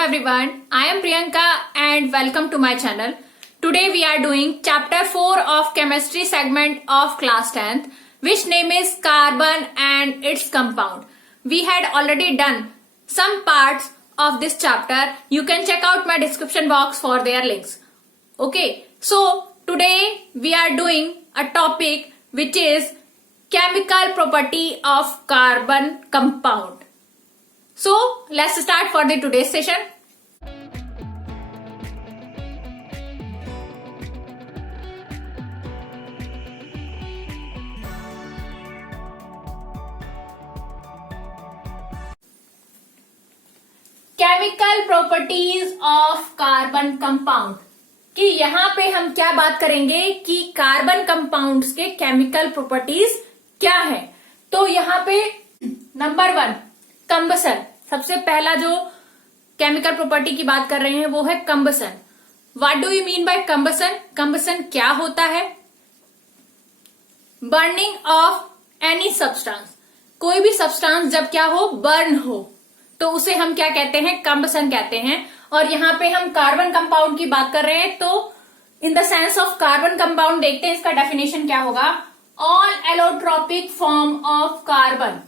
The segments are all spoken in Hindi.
everyone, I am Priyanka and welcome to my channel. Today we are doing chapter 4 of chemistry segment of class 10th, which name is carbon and its compound. We had already done some parts of this chapter. You can check out my description box for their links. Okay, so today we are doing a topic which is chemical property of carbon compound. So let's start for the today's session. Chemical properties of carbon compound कि यहाँ पे हम क्या बात करेंगे कि कार्बन कंपाउंड्स के केमिकल प्रॉपर्टीज क्या है। तो यहाँ पे नंबर 1 कंबसन, सबसे पहला जो केमिकल प्रॉपर्टी की बात कर रहे हैं वो है combustion. What do you mean by combustion? Combustion क्या होता है? बर्निंग ऑफ एनी सब्सटेंस, कोई भी सब्सटेंस जब क्या हो, बर्न हो, तो उसे हम क्या कहते हैं? कंबसन कहते हैं। और यहाँ पे हम कार्बन कंपाउंड की बात कर रहे हैं, तो in the sense of carbon compound देखते हैं इसका डेफिनेशन क्या होगा। All allotropic form of carbon.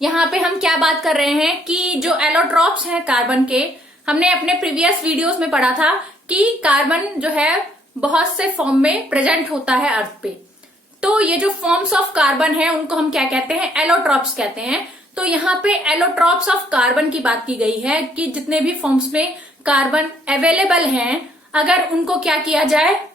यहाँ पे हम क्या बात कर रहे हैं कि जो एलोट्रोप्स हैं कार्बन के, हमने अपने प्रीवियस वीडियोस में पढ़ा था कि कार्बन जो है बहुत से फॉर्म में प्रेजेंट होता है अर्थ पे। तो ये जो फॉर्म्स ऑफ कार्बन है उनको हम क्या कहते हैं? एलोट्रोप्स कहते हैं। तो यहाँ पे एलोट्रोप्स ऑफ कार्बन की बात की गई है कि जितने भी फॉर्म्स में कार्बन अवेलेबल हैं, अगर उनको क्या किया जाए,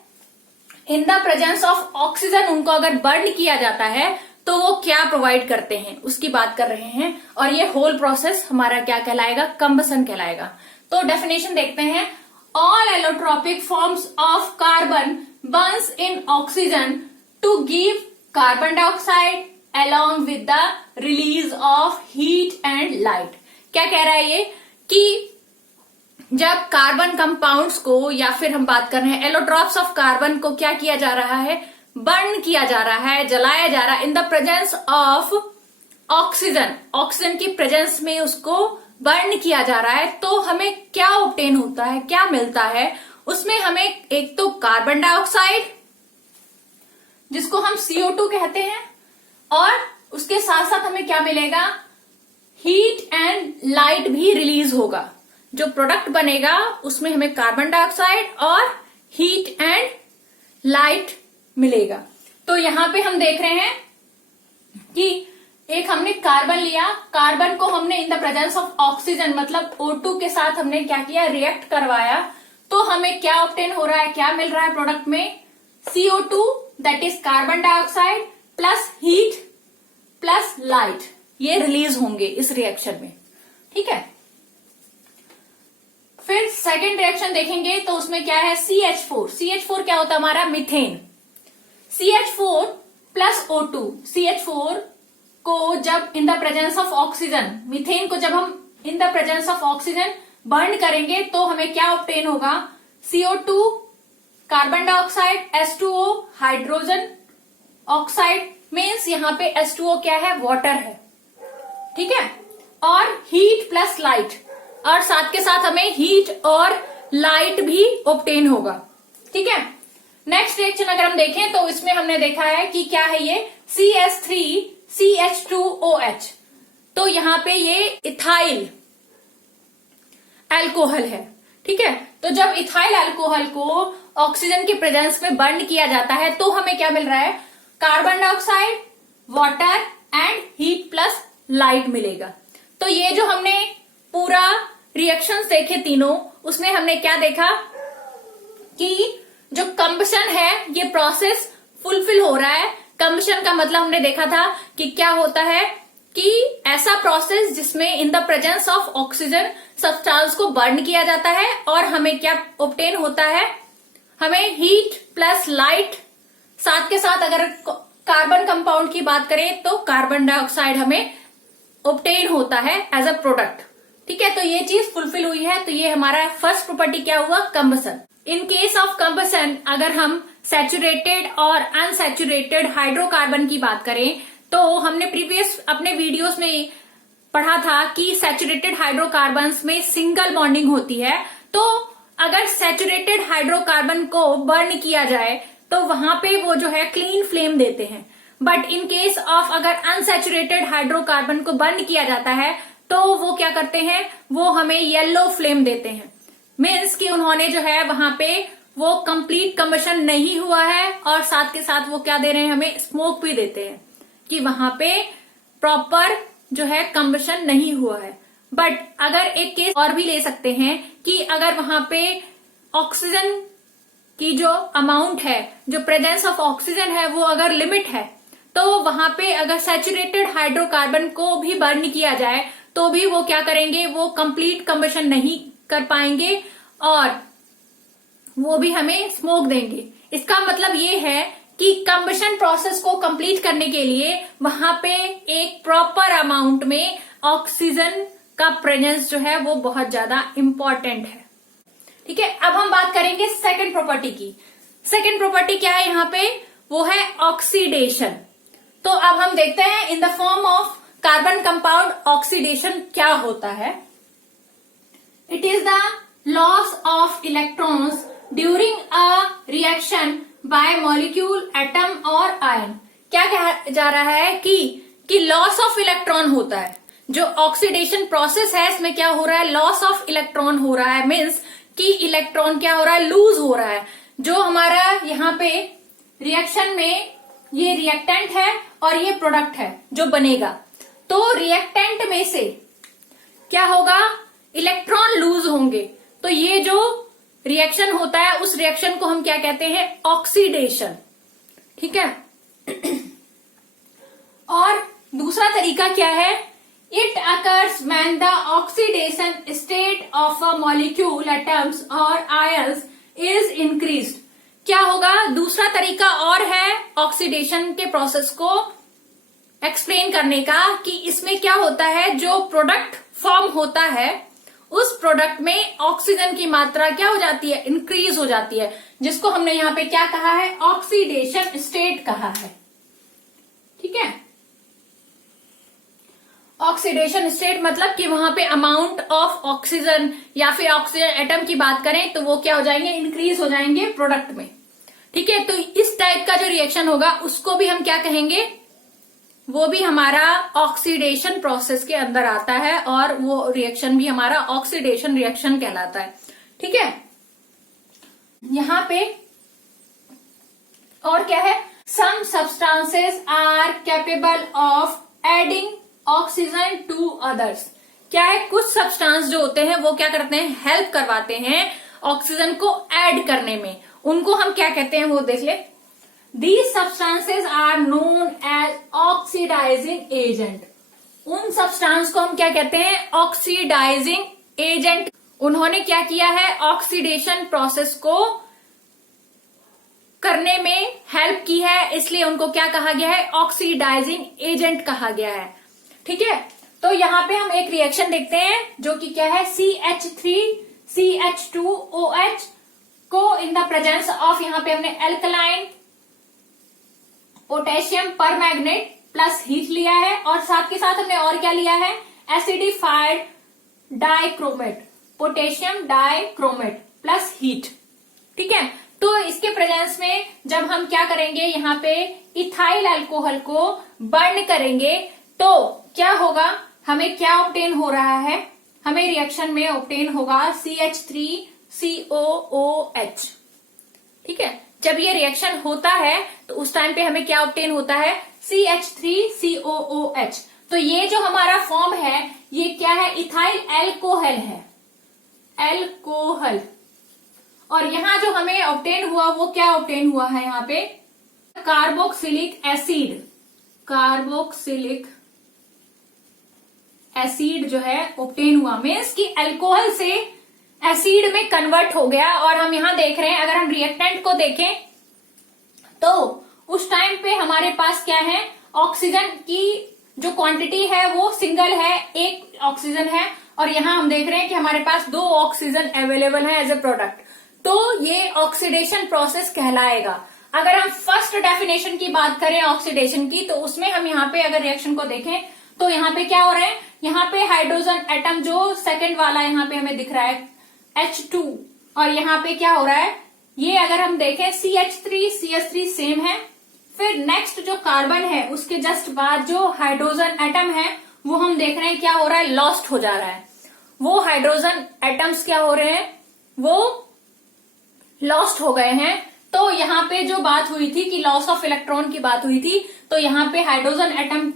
in the presence of oxygen उनको अगर बर्न किया जाता है तो वो क्या प्रोवाइड करते हैं उसकी बात कर रहे हैं। और ये होल प्रोसेस हमारा क्या कहलाएगा? कंबसन कहलाएगा। तो डेफिनेशन देखते हैं। All allotropic forms of carbon burns in oxygen to give carbon dioxide along with the release of heat and light। क्या कह रहा है ये कि जब कार्बन कंपाउंड्स को, या फिर हम बात कर रहे हैं एलोट्रोप्स ऑफ कार्बन को, क्या किया जा रहा है? बर्न किया जा रहा है, जलाया जा रहा है in the presence of oxygen. Oxygen की प्रेजेंस में उसको बर्न किया जा रहा है, तो हमें क्या ऑब्टेन होता है, क्या मिलता है? उसमें हमें एक तो कार्बन डाइऑक्साइड जिसको हम CO2 कहते हैं, और उसके साथ साथ हमें क्या मिलेगा? हीट एंड लाइट भी रिलीज होगा। जो प्रोडक्ट बनेगा उसमें हमें कार्बन डाइऑक्साइड और हीट एंड लाइट मिलेगा। तो यहां पे हम देख रहे हैं कि एक हमने कार्बन लिया, कार्बन को हमने in the presence of oxygen मतलब O2 के साथ हमने क्या किया? रिएक्ट करवाया। तो हमें क्या ऑब्टेन हो रहा है, क्या मिल रहा है प्रोडक्ट में? CO2 that is carbon dioxide plus heat plus light, ये रिलीज होंगे इस रिएक्शन में। ठीक है, फिर सेकेंड रिएक्शन देखेंगे तो उसमें क्या है? CH4। CH4 क्या होता है हमारा? Methane. CH4 plus O2। CH4 को जब in the presence of oxygen, methane को जब हम in the presence of oxygen burn करेंगे तो हमें क्या ऑब्टेन होगा? CO2 carbon dioxide, H2O hydrogen oxide, means यहाँ पे H2O क्या है? वाटर है। ठीक है, और हीट प्लस लाइट, और साथ के साथ हमें हीट और लाइट भी ऑब्टेन होगा। ठीक है, नेक्स्ट रिएक्शन अगर हम देखें तो इसमें हमने देखा है कि क्या है ये? CH3CH2OH। तो यहाँ पे ये इथाइल अल्कोहल है। ठीक है, तो जब इथाइल अल्कोहल को ऑक्सीजन की प्रेजेंस में बर्न किया जाता है तो हमें क्या मिल रहा है? Carbon dioxide, water and heat plus light मिलेगा। तो ये जो हमने पूरा रिएक्शंस देखे तीनों, उसमें हमने क्या देखा कि जो कंबशन है ये प्रोसेस फुलफिल हो रहा है। कंबशन का मतलब हमने देखा था कि क्या होता है कि ऐसा प्रोसेस जिसमें in the presence of oxygen substance को बर्न किया जाता है और हमें क्या ऑब्टेन होता है? हमें हीट प्लस लाइट, साथ के साथ अगर कार्बन कंपाउंड की बात करें तो कार्बन डाइऑक्साइड हमें ऑब्टेन होता है एज अ प्रोडक्ट। ठीक है, तो ये चीज फुलफिल हुई है। तो ये हमारा फर्स्ट प्रॉपर्टी क्या हुआ? Combustion. In case of combustion अगर हम सैचुरेटेड और अनसैचुरेटेड हाइड्रोकार्बन की बात करें तो हमने प्रीवियस अपने वीडियोस में पढ़ा था कि सैचुरेटेड हाइड्रोकार्बन्स में सिंगल बॉन्डिंग होती है, तो अगर सैचुरेटेड हाइड्रोकार्बन को बर्न किया जाए तो वहां पे वो जो है क्लीन फ्लेम देते हैं। बट इन केस ऑफ अगर अनसैचुरेटेड हाइड्रोकार्बन को बर्न किया जाता है तो वो क्या करते हैं, वो हमें येलो फ्लेम देते हैं। मीन्स कि उन्होंने जो है वहां पे वो कंप्लीट कम्बशन नहीं हुआ है और साथ के साथ वो क्या दे रहे हैं, हमें स्मोक भी देते हैं कि वहां पे प्रॉपर जो है कम्बशन नहीं हुआ है। बट अगर एक केस और भी ले सकते हैं कि अगर वहां पे ऑक्सीजन की जो अमाउंट है, जो प्रेजेंस ऑफ ऑक्सीजन है, वो अगर लिमिट है, तो वहां पे अगर सैचुरेटेड हाइड्रोकार्बन को भी बर्न किया जाए तो भी वो क्या करेंगे, वो कंप्लीट कम्बशन नहीं कर पाएंगे और वो भी हमें स्मोक देंगे। इसका मतलब ये है कि कम्बशन प्रोसेस को कंप्लीट करने के लिए वहां पे एक प्रॉपर अमाउंट में ऑक्सीजन का प्रेजेंस जो है वो बहुत ज्यादा इंपॉर्टेंट है। ठीक है, अब हम बात करेंगे सेकंड प्रॉपर्टी की। सेकंड प्रॉपर्टी क्या है यहाँ पे, वो है ऑक्सीडेशन। तो अब हम देखते हैं in the form of carbon compound oxidation क्या होता है। It is the loss of electrons during a reaction by molecule, atom और आयन। क्या कहा जा रहा है कि लॉस ऑफ इलेक्ट्रॉन होता है। जो ऑक्सीडेशन प्रोसेस है इसमें क्या हो रहा है, लॉस ऑफ इलेक्ट्रॉन हो रहा है। मीन्स कि इलेक्ट्रॉन क्या हो रहा है, लूज हो रहा है। जो हमारा यहाँ पे रिएक्शन में ये रिएक्टेंट है और ये प्रोडक्ट है जो बनेगा, तो रिएक्टेंट में से क्या होगा, इलेक्ट्रॉन लूज होंगे। तो ये जो रिएक्शन होता है उस रिएक्शन को हम क्या कहते हैं, ऑक्सीडेशन। ठीक है। और दूसरा तरीका क्या है, it occurs when the oxidation state of a molecule, atoms और आयंस इज इंक्रीज्ड। क्या होगा, दूसरा तरीका और है ऑक्सीडेशन के प्रोसेस को एक्सप्लेन करने का कि इसमें क्या होता है, जो प्रोडक्ट फॉर्म होता है उस प्रोडक्ट में ऑक्सीजन की मात्रा क्या हो जाती है, इंक्रीज हो जाती है, जिसको हमने यहाँ पे क्या कहा है, ऑक्सीडेशन स्टेट कहा है। ठीक है, ऑक्सीडेशन स्टेट मतलब कि वहां पे अमाउंट ऑफ ऑक्सीजन या फिर ऑक्सीजन एटम की बात करें तो वो क्या हो जाएंगे, इंक्रीज हो जाएंगे प्रोडक्ट में। ठीक है, तो इस टाइप का जो रिएक्शन होगा उसको भी हम क्या कहेंगे, वो भी हमारा ऑक्सीडेशन प्रोसेस के अंदर आता है और वो रिएक्शन भी हमारा ऑक्सीडेशन रिएक्शन कहलाता है। ठीक है, यहां पे और क्या है, some substances are capable of adding oxygen to others. क्या है, कुछ सब्सटेंस जो होते हैं वो क्या करते हैं, हेल्प करवाते हैं ऑक्सीजन को ऐड करने में। उनको हम क्या कहते हैं वो देख ले। These substances are known as oxidizing agent. उन सब्सटेंस को हम क्या कहते हैं, ऑक्सीडाइजिंग एजेंट। उन्होंने क्या किया है, ऑक्सीडेशन प्रोसेस को करने में हेल्प की है, इसलिए उनको क्या कहा गया है, ऑक्सीडाइजिंग एजेंट कहा गया है। ठीक है, तो यहाँ पे हम एक रिएक्शन देखते हैं जो कि क्या है, CH3CH2OH को इन द प्रेजेंस ऑफ, यहाँ पे हमने एल्कलाइन पोटेशियम पर मैग्नेट प्लस हीट लिया है और साथ के साथ हमने और क्या लिया है, acidified dichromate, potassium dichromate plus heat. ठीक है, तो इसके प्रेजेंस में जब हम क्या करेंगे, यहाँ पे इथाइल अल्कोहल को बर्न करेंगे तो क्या होगा, हमें क्या ऑब्टेन हो रहा है, हमें रिएक्शन में ऑब्टेन होगा CH3COOH। ठीक है, जब ये रिएक्शन होता है तो उस टाइम पे हमें क्या ऑब्टेन होता है, CH3COOH। तो ये जो हमारा फॉर्म है ये क्या है, इथाइल एल्कोहल है, एल्कोहल। और यहां जो हमें ऑब्टेन हुआ वो क्या ऑब्टेन हुआ है, यहाँ पे कार्बोक्सिलिक एसिड, कार्बोक्सिलिक एसिड जो है ऑब्टेन हुआ। मीन्स कि अल्कोहल से एसिड में कन्वर्ट हो गया। और हम यहां देख रहे हैं, अगर हम रिएक्टेंट को देखें तो उस टाइम पे हमारे पास क्या है, ऑक्सीजन की जो क्वांटिटी है वो सिंगल है, एक ऑक्सीजन है, और यहां हम देख रहे हैं कि हमारे पास 2 ऑक्सीजन अवेलेबल है एज ए प्रोडक्ट। तो ये ऑक्सीडेशन प्रोसेस कहलाएगा। अगर हम फर्स्ट डेफिनेशन की बात करें ऑक्सीडेशन की, तो उसमें हम यहाँ पे अगर रिएक्शन को देखें तो यहाँ पे क्या हो रहा है, यहाँ पे हाइड्रोजन एटम जो सेकंड वाला यहाँ पे हमें दिख रहा है H2, और यहाँ पे क्या हो रहा है, ये अगर हम देखें CH3 सेम है। फिर नेक्स्ट जो कार्बन है उसके जस्ट बाद जो हाइड्रोजन एटम है वो हम देख रहे हैं क्या हो रहा है, लॉस्ट हो जा रहा है। वो हाइड्रोजन एटम्स क्या हो रहे हैं, वो लॉस्ट हो गए हैं। तो यहाँ पे जो बात हुई थी कि लॉस ऑफ इलेक्ट्रॉन की बात हुई थी, तो यहाँ पे हाइड्रोजन एटम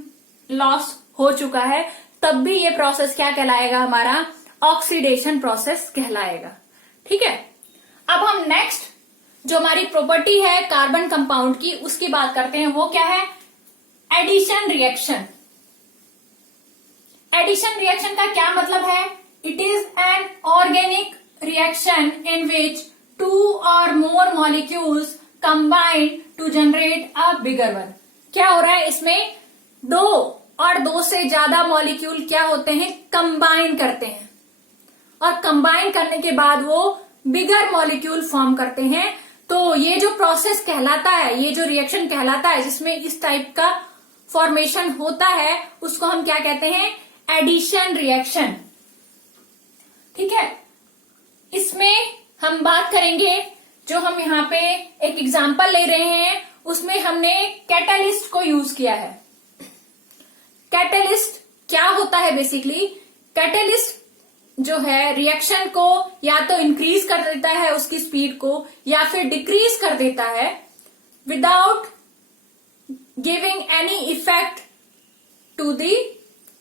लॉस हो चुका है, तब भी ये प्रोसेस क्या कहलाएगा, हमारा ऑक्सीडेशन प्रोसेस कहलाएगा। ठीक है, अब हम नेक्स्ट जो हमारी प्रॉपर्टी है कार्बन कंपाउंड की उसकी बात करते हैं। वो क्या है, एडिशन रिएक्शन। एडिशन रिएक्शन का क्या मतलब है, it is an organic reaction in which 2 or more molecules combine to generate a bigger one। क्या हो रहा है इसमें, 2 और 2 से ज्यादा मॉलिक्यूल क्या होते हैं, कंबाइन करते हैं, और कंबाइन करने के बाद वो बिगर मॉलिक्यूल फॉर्म करते हैं। तो ये जो प्रोसेस कहलाता है, ये जो रिएक्शन कहलाता है जिसमें इस टाइप का फॉर्मेशन होता है, उसको हम क्या कहते हैं, एडिशन रिएक्शन। ठीक है, इसमें हम बात करेंगे, जो हम यहाँ पे एक एग्जांपल ले रहे हैं उसमें हमने कैटलिस्ट को यूज किया है। कैटलिस्ट क्या होता है, बेसिकली कैटलिस्ट जो है रिएक्शन को या तो इंक्रीज कर देता है उसकी स्पीड को, या फिर डिक्रीज कर देता है without giving any effect to the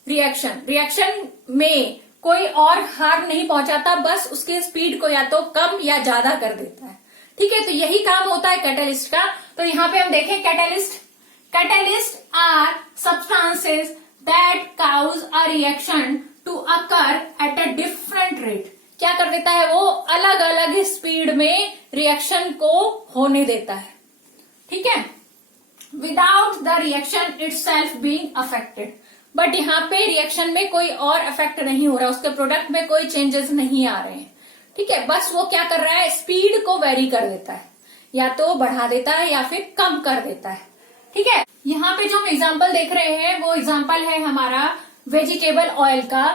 reaction. Reaction में कोई और हार्म नहीं पहुंचाता, बस उसके स्पीड को या तो कम या ज्यादा कर देता है। ठीक है, तो यही काम होता है कैटलिस्ट का। तो यहाँ पे हम देखें catalyst are substances that cause a reaction to occur at a different rate. क्या कर देता है, वो अलग अलग स्पीड में रिएक्शन को होने देता है। ठीक है, without the reaction itself being affected. But यहाँ पे रिएक्शन में कोई और इफेक्ट नहीं हो रहा, उसके प्रोडक्ट में कोई चेंजेस नहीं आ रहे हैं। ठीक है, बस वो क्या कर रहा है, स्पीड को वेरी कर देता है, या तो बढ़ा देता है या फिर कम कर देता है। ठीक है, यहाँ पे जो हम एग्जाम्पल देख रहे हैं वो एग्जाम्पल है हमारा वेजिटेबल ऑयल का।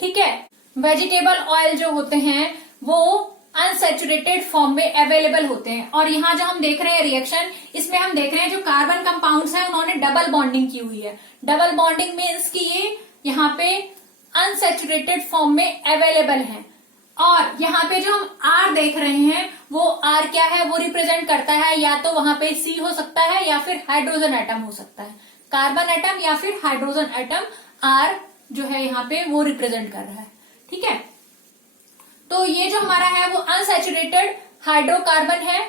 ठीक है, वेजिटेबल ऑयल जो होते हैं वो अनसेचुरेटेड फॉर्म में अवेलेबल होते हैं, और यहाँ जो हम देख रहे हैं रिएक्शन, इसमें हम देख रहे हैं जो कार्बन कंपाउंड्स हैं उन्होंने डबल बॉन्डिंग की हुई है। डबल बॉन्डिंग मीन्स कि ये यहाँ पे अनसेचुरेटेड फॉर्म में अवेलेबल हैं। और यहाँ पे जो हम आर देख रहे हैं वो आर क्या है, वो रिप्रेजेंट करता है या तो वहां पे सी हो सकता है या फिर हाइड्रोजन एटम हो सकता है, कार्बन एटम या फिर हाइड्रोजन एटम आर जो है यहाँ पे वो रिप्रेजेंट कर रहा है। ठीक है, तो ये जो हमारा है वो अनसैचुरेटेड हाइड्रोकार्बन है,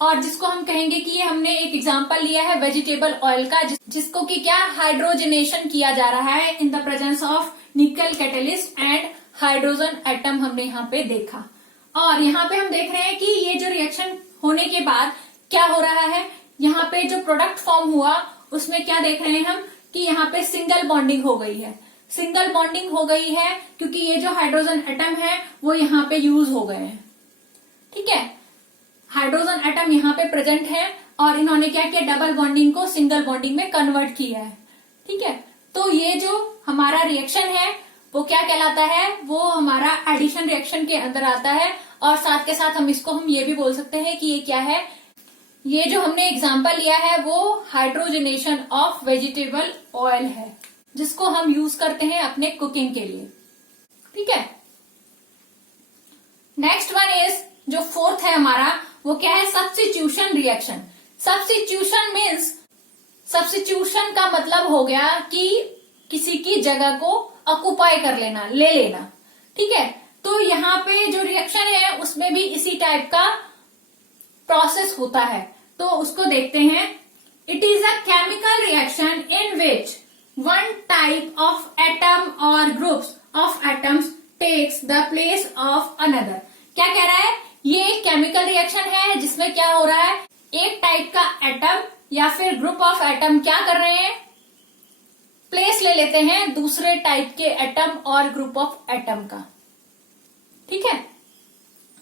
और जिसको हम कहेंगे कि ये हमने एक एग्जांपल लिया है वेजिटेबल ऑयल का, जिसको कि क्या हाइड्रोजनेशन किया जा रहा है इन द प्रेजेंस ऑफ निकल कैटलिस्ट एंड हाइड्रोजन एटम हमने यहाँ पे देखा। और यहाँ पे हम देख रहे हैं कि ये जो रिएक्शन होने के बाद क्या हो रहा है, यहाँ पे जो प्रोडक्ट फॉर्म हुआ उसमें क्या देख रहे हैं हम कि यहाँ पे सिंगल बॉन्डिंग हो गई है। सिंगल बॉन्डिंग हो गई है क्योंकि ये जो हाइड्रोजन एटम है वो यहाँ पे यूज हो गए हैं। ठीक है, हाइड्रोजन एटम यहाँ पे प्रेजेंट है और इन्होंने क्या किया, डबल बॉन्डिंग को सिंगल बॉन्डिंग में कन्वर्ट किया है। ठीक है, तो ये जो हमारा रिएक्शन है वो क्या कहलाता है, वो हमारा एडिशन रिएक्शन के अंदर आता है। और साथ के साथ हम इसको हम ये भी बोल सकते हैं कि ये क्या है, ये जो हमने एग्जाम्पल लिया है वो हाइड्रोजनेशन ऑफ वेजिटेबल ऑयल है, जिसको हम यूज करते हैं अपने कुकिंग के लिए। ठीक है, नेक्स्ट वन इज जो फोर्थ है हमारा, वो क्या है, substitution reaction. Substitution means, substitution का मतलब हो गया कि किसी की जगह को ऑक्युपाई कर लेना, ले लेना। ठीक है, तो यहाँ पे जो रिएक्शन है उसमें भी इसी टाइप का प्रोसेस होता है, तो उसको देखते हैं। It is a chemical reaction in which one type of atom और groups of atoms takes the place of another. क्या कह रहा है, ये एक केमिकल रिएक्शन है जिसमें क्या हो रहा है, एक टाइप का एटम या फिर ग्रुप ऑफ एटम क्या कर रहे हैं, प्लेस ले लेते हैं दूसरे टाइप के एटम और ग्रुप ऑफ एटम का। ठीक है,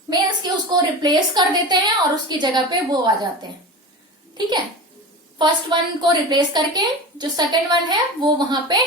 मीन्स कि उसको रिप्लेस कर देते हैं और उसकी जगह पे वो आ जाते हैं। ठीक है, फर्स्ट वन को रिप्लेस करके जो सेकंड वन है वो वहां पे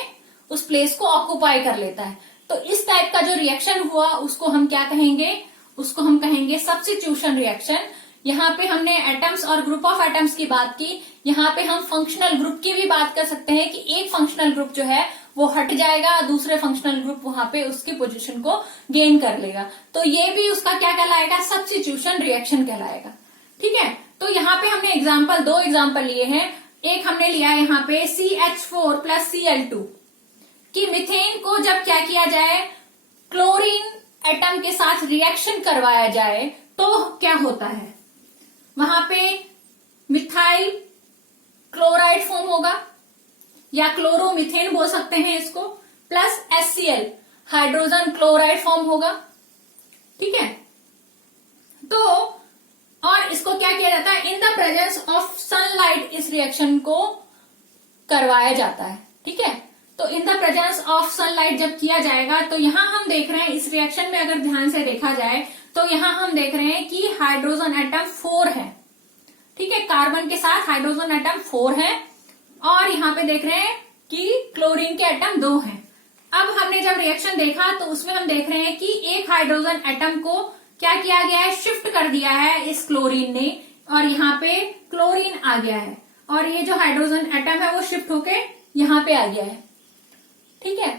उस प्लेस को ऑक्यूपाई कर लेता है। तो इस टाइप का जो रिएक्शन हुआ उसको हम क्या कहेंगे, उसको हम कहेंगे सब्स्टिट्यूशन रिएक्शन। यहाँ पे हमने एटम्स और ग्रुप ऑफ एटम्स की बात की, यहाँ पे हम फंक्शनल ग्रुप की भी बात कर सकते हैं कि एक फंक्शनल ग्रुप जो है वो हट जाएगा, दूसरे फंक्शनल ग्रुप वहां पे उसकी पोजीशन को गेन कर लेगा। तो ये भी उसका क्या कहलाएगा, सब्स्टिट्यूशन रिएक्शन कहलाएगा। ठीक है, तो यहाँ पे हमने दो एग्जाम्पल लिए हैं। एक हमने लिया है यहाँ पे CH4 + Cl2 कि मीथेन को जब क्या किया जाए, क्लोरीन एटम के साथ रिएक्शन करवाया जाए तो क्या होता है, वहां पे मिथाइल क्लोराइड फॉर्म होगा या क्लोरोमीथेन बोल सकते हैं इसको, plus HCl hydrogen chloride form होगा। ठीक है, तो और इसको क्या किया जाता है, in the presence of sunlight इस रिएक्शन को करवाया जाता है। ठीक है, तो in the presence of sunlight जब किया जाएगा तो यहां हम देख रहे हैं इस रिएक्शन में अगर ध्यान से देखा जाए तो यहां हम देख रहे हैं कि हाइड्रोजन एटम 4 है। ठीक है, कार्बन के साथ हाइड्रोजन एटम 4 है और यहाँ पे देख रहे हैं कि क्लोरीन के एटम 2 हैं। अब हमने जब रिएक्शन देखा तो उसमें हम देख रहे हैं कि एक हाइड्रोजन एटम को क्या किया गया है, शिफ्ट कर दिया है इस क्लोरीन ने और यहाँ पे क्लोरीन आ गया है और ये जो हाइड्रोजन एटम है वो शिफ्ट होके यहाँ पे आ गया है। ठीक है,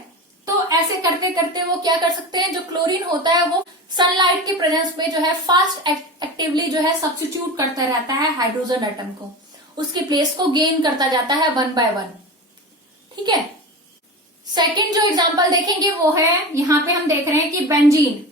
तो ऐसे करते करते वो क्या कर सकते हैं, जो क्लोरीन होता है वो सनलाइट के प्रेजेंस में जो है फास्ट एक्टिवली जो है सब्स्टिट्यूट करता रहता है हाइड्रोजन एटम को, उसकी प्लेस को गेन करता जाता है 1 by 1। ठीक है, सेकंड जो एग्जांपल देखेंगे वो है, यहाँ पे हम देख रहे हैं कि बेंजीन,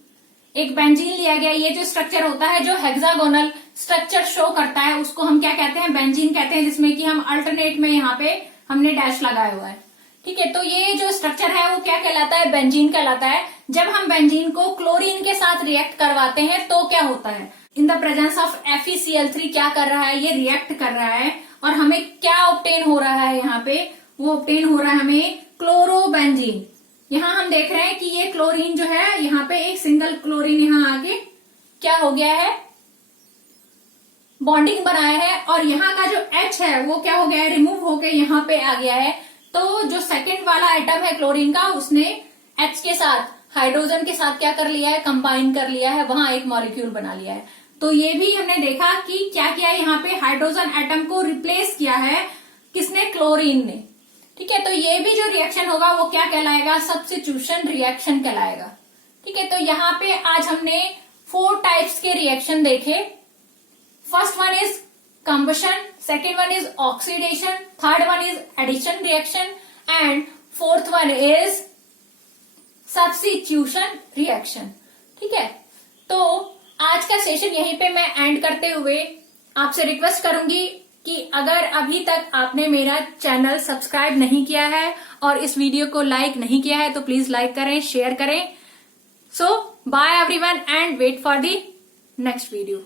एक बेंजीन लिया गया। ये जो स्ट्रक्चर होता है जो हेक्सागोनल स्ट्रक्चर शो करता है उसको हम क्या कहते हैं, बेंजीन कहते हैं, जिसमें कि हम अल्टरनेट में यहाँ पे हमने डैश लगाया हुआ है। ठीक है, तो ये जो स्ट्रक्चर है वो क्या कहलाता है, बेंजीन कहलाता है। जब हम बेंजीन को क्लोरीन के साथ रिएक्ट करवाते हैं तो क्या होता है, in the presence of FeCl3 क्या कर रहा है, ये रिएक्ट कर रहा है और हमें क्या ऑब्टेन हो रहा है, यहाँ पे वो ऑब्टेन हो रहा है हमें क्लोरोबेंजीन। यहाँ हम देख रहे हैं कि ये क्लोरीन जो है यहाँ पे एक सिंगल क्लोरीन यहाँ आके क्या हो गया है, बॉन्डिंग बनाया है और यहाँ का जो H है वो क्या हो गया है, रिमूव होके यहाँ पे आ गया है। तो जो सेकंड वाला एटम है क्लोरीन का उसने H के साथ हाइड्रोजन के साथ क्या कर लिया है, कंबाइन कर लिया है, वहां एक मॉलिक्यूल बना लिया है। तो ये भी हमने देखा कि क्या किया है, यहाँ पे हाइड्रोजन एटम को रिप्लेस किया है किसने, क्लोरीन ने। ठीक है, तो ये भी जो रिएक्शन होगा वो क्या कहलाएगा, सब्स्टिट्यूशन रिएक्शन कहलाएगा। ठीक है, तो यहाँ पे आज हमने 4 टाइप्स के रिएक्शन देखे। First one is combustion, second one is oxidation, third one is addition reaction and fourth one is substitution reaction। ठीक है, तो आज का सेशन यहीं पे मैं एंड करते हुए आपसे रिक्वेस्ट करूंगी कि अगर अभी तक आपने मेरा चैनल सब्सक्राइब नहीं किया है और इस वीडियो को लाइक नहीं किया है तो प्लीज लाइक करें, शेयर करें। So bye everyone and wait for the next video.